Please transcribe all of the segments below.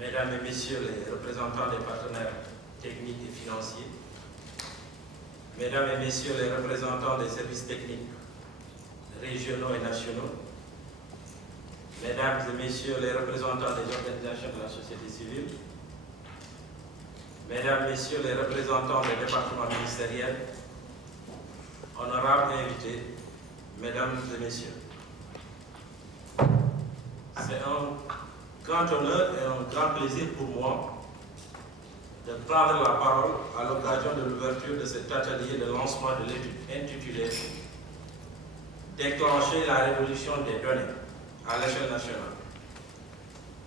Mesdames et Messieurs les représentants des partenaires techniques et financiers, Mesdames et Messieurs les représentants des services techniques régionaux et nationaux, Mesdames et Messieurs les représentants des organisations de la société civile, Mesdames, Messieurs les représentants des départements ministériels, honorables invités, Mesdames et Messieurs. C'est un grand honneur et un grand plaisir pour moi de prendre la parole à l'occasion de l'ouverture de cet atelier de lancement de l'étude intitulée « Déclencher la révolution des données à l'échelle nationale ».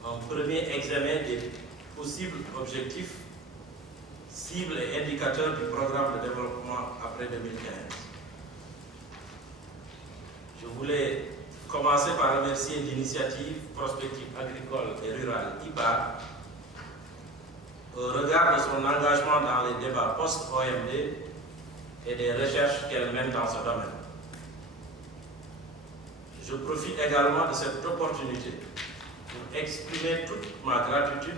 Un premier examen des possibles objectifs, cibles et indicateurs du programme de développement après 2015. Je voulais commencer par remercier l'initiative Prospective agricole et rurale IPAR au regard de son engagement dans les débats post-OMD et des recherches qu'elle mène dans ce domaine. Je profite également de cette opportunité pour exprimer toute ma gratitude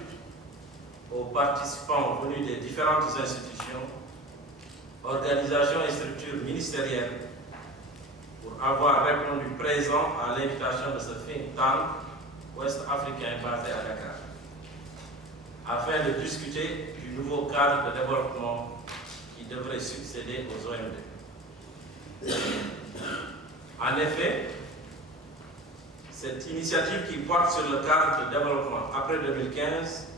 aux participants venus des différentes institutions, organisations et structures ministérielles pour avoir répondu présent à l'invitation de ce think tank ouest-africain basé à Dakar, afin de discuter du nouveau cadre de développement qui devrait succéder aux OMD. En effet, cette initiative qui porte sur le cadre de développement après 2015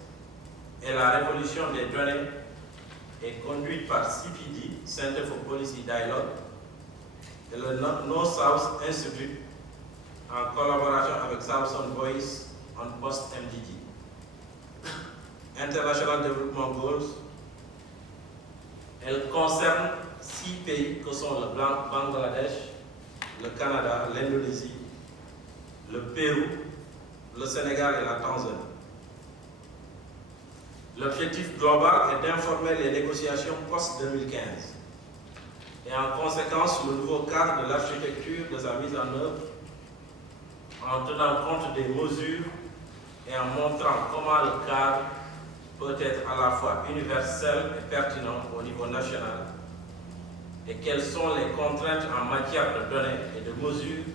et la révolution des données est conduite par CPD, Center for Policy Dialogue, et le North South Institute en collaboration avec Samsung Voice on Post-MDD. International Development Goals, elle concerne 6 pays que sont le Bangladesh, le Canada, l'Indonésie, le Pérou, le Sénégal et la Tanzanie. L'objectif global est d'informer les négociations post-2015 et en conséquence le nouveau cadre de l'architecture de sa mise en œuvre en tenant compte des mesures et en montrant comment le cadre peut être à la fois universel et pertinent au niveau national et quelles sont les contraintes en matière de données et de mesures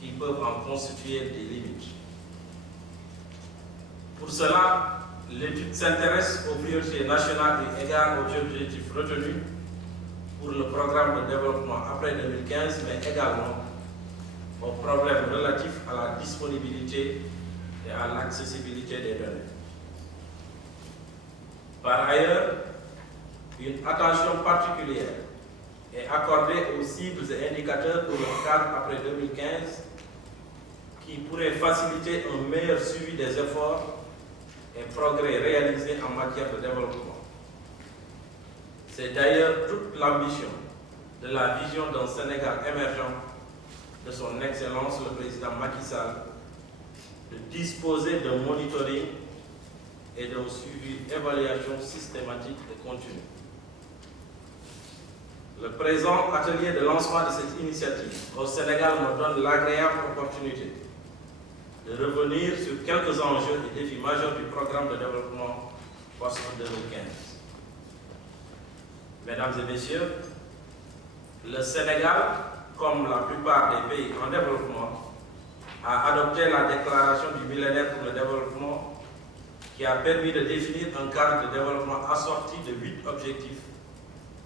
qui peuvent en constituer des limites. Pour cela, l'étude s'intéresse aux priorités nationales et égard aux objectifs retenus pour le programme de développement après 2015, mais également aux problèmes relatifs à la disponibilité et à l'accessibilité des données. Par ailleurs, une attention particulière est accordée aux cibles et indicateurs pour le cadre après 2015 qui pourraient faciliter un meilleur suivi des efforts et progrès réalisés en matière de développement. C'est d'ailleurs toute l'ambition de la vision d'un Sénégal émergent de son Excellence le Président Macky Sall de disposer d'un monitoring et d'un suivi évaluation systématique et continue. Le présent atelier de lancement de cette initiative au Sénégal me donne l'agréable opportunité de revenir sur quelques enjeux et défis majeurs du programme de développement post-2015. Mesdames et Messieurs, le Sénégal, comme la plupart des pays en développement, a adopté la déclaration du millénaire pour le développement qui a permis de définir un cadre de développement assorti de 8 objectifs,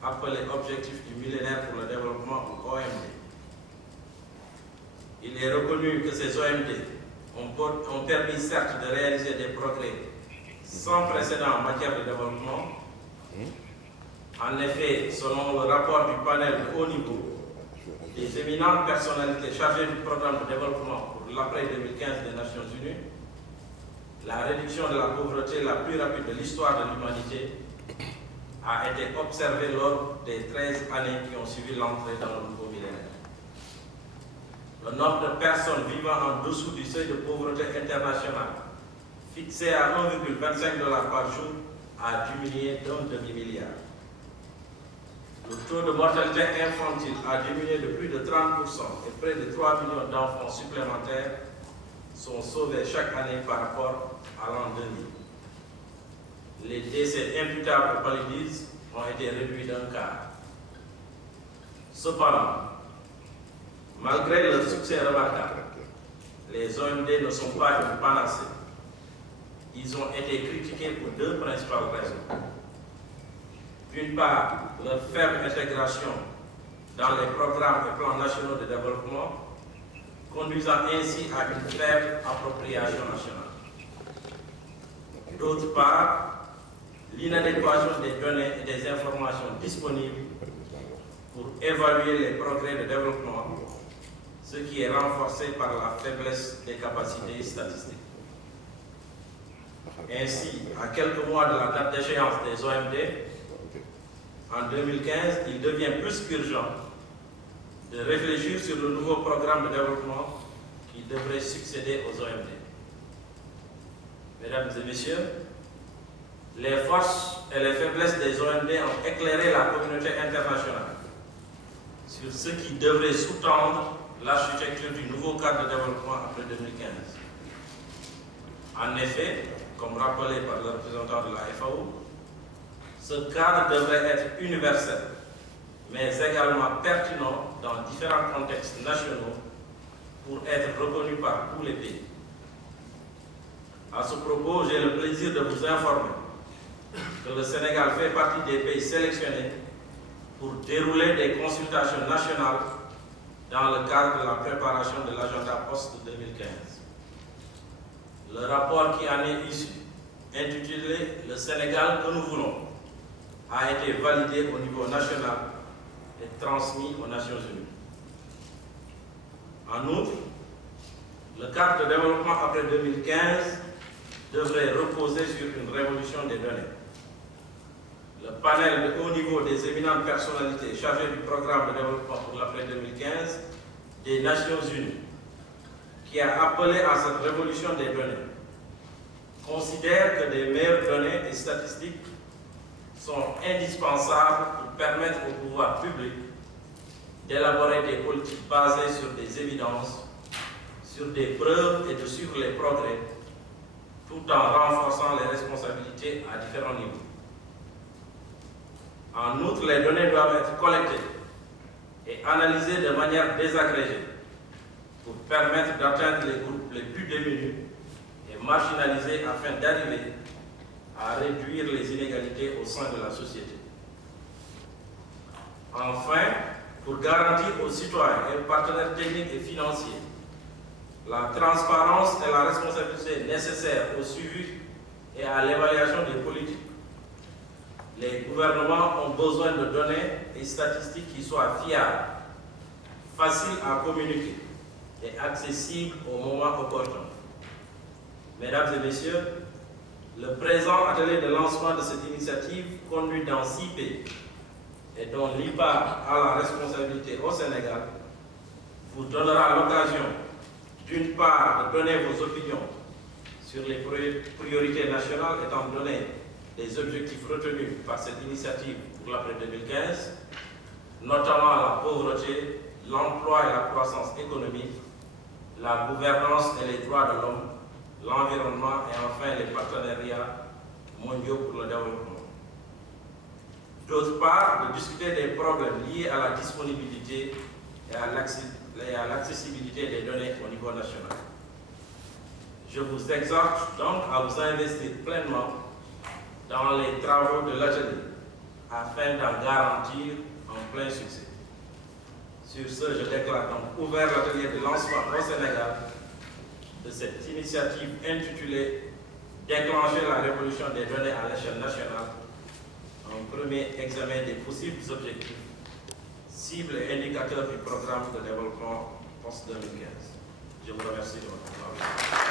appelés objectifs du millénaire pour le développement ou OMD. Il est reconnu que ces OMD ont permis certes de réaliser des progrès sans précédent en matière de développement. En effet, selon le rapport du panel de haut niveau, des éminentes personnalités chargées du programme de développement pour l'après 2015 des Nations Unies, la réduction de la pauvreté la plus rapide de l'histoire de l'humanité a été observée lors des 13 années qui ont suivi l'entrée dans le nouveau millénaire. Le nombre de personnes vivant en dessous du seuil de pauvreté internationale, fixé à 1,25 $ par jour, a diminué d'un demi-milliard. Le taux de mortalité infantile a diminué de plus de 30% et près de 3 millions d'enfants supplémentaires sont sauvés chaque année par rapport à l'an 2000. les décès imputables au paludisme ont été réduits d'un quart. Cependant, malgré leur succès remarquable, les OMD ne sont pas une panacée. Ils ont été critiqués pour deux principales raisons. D'une part, leur faible intégration dans les programmes et plans nationaux de développement, conduisant ainsi à une faible appropriation nationale. D'autre part, l'inadéquation des données et des informations disponibles pour évaluer les progrès de développement, ce qui est renforcé par la faiblesse des capacités statistiques. Ainsi, à quelques mois de la date d'échéance des OMD, en 2015, il devient plus qu'urgent de réfléchir sur le nouveau programme de développement qui devrait succéder aux OMD. Mesdames et messieurs, les forces et les faiblesses des OMD ont éclairé la communauté internationale sur ce qui devrait sous-tendre l'architecture du nouveau cadre de développement après 2015. En effet, comme rappelé par le représentant de la FAO, ce cadre devrait être universel, mais également pertinent dans différents contextes nationaux pour être reconnu par tous les pays. À ce propos, j'ai le plaisir de vous informer que le Sénégal fait partie des pays sélectionnés pour dérouler des consultations nationales dans le cadre de la préparation de l'agenda post-2015. Le rapport qui en est issu, intitulé « Le Sénégal que nous voulons », a été validé au niveau national et transmis aux Nations Unies. En outre, le cadre de développement après 2015 devrait reposer sur une révolution des données. Le panel de haut niveau des éminentes personnalités chargées du programme de développement pour l'après 2015 des Nations Unies, qui a appelé à cette révolution des données, considère que des meilleures données et statistiques sont indispensables pour permettre au pouvoir public d'élaborer des politiques basées sur des évidences, sur des preuves et de suivre les progrès, tout en renforçant les responsabilités à différents niveaux. En outre, les données doivent être collectées et analysées de manière désagrégée pour permettre d'atteindre les groupes les plus démunis et marginalisés afin d'arriver à réduire les inégalités au sein de la société. Enfin, pour garantir aux citoyens et aux partenaires techniques et financiers la transparence et la responsabilité nécessaires au suivi et à l'évaluation des politiques, les gouvernements ont besoin de données et statistiques qui soient fiables, faciles à communiquer et accessibles au moment opportun. Mesdames et messieurs, le présent atelier de lancement de cette initiative conduit dans 6 pays et dont l'IPA a la responsabilité au Sénégal vous donnera l'occasion d'une part de donner vos opinions sur les priorités nationales étant donné les objectifs retenus par cette initiative pour l'après 2015, notamment la pauvreté, l'emploi et la croissance économique, la gouvernance et les droits de l'homme, l'environnement et enfin les partenariats mondiaux pour le développement. D'autre part, de discuter des problèmes liés à la disponibilité et à l'accessibilité des données au niveau national. Je vous exhorte donc à vous investir pleinement dans les travaux de l'atelier afin d'en garantir un plein succès. Sur ce, je déclare donc ouvert l'atelier de lancement au Sénégal de cette initiative intitulée « Déclencher la révolution des données à l'échelle nationale », un premier examen des possibles objectifs, cibles et indicateurs du programme de développement post-2015. Je vous remercie de votre attention.